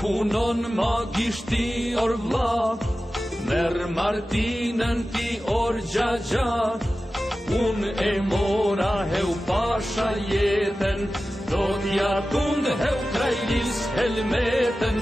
Punon magishti or vllak, merr martinën ti or gjagjak. Unë e mora heu pasha jetën, do t'ja tund heu trajlis helmetën.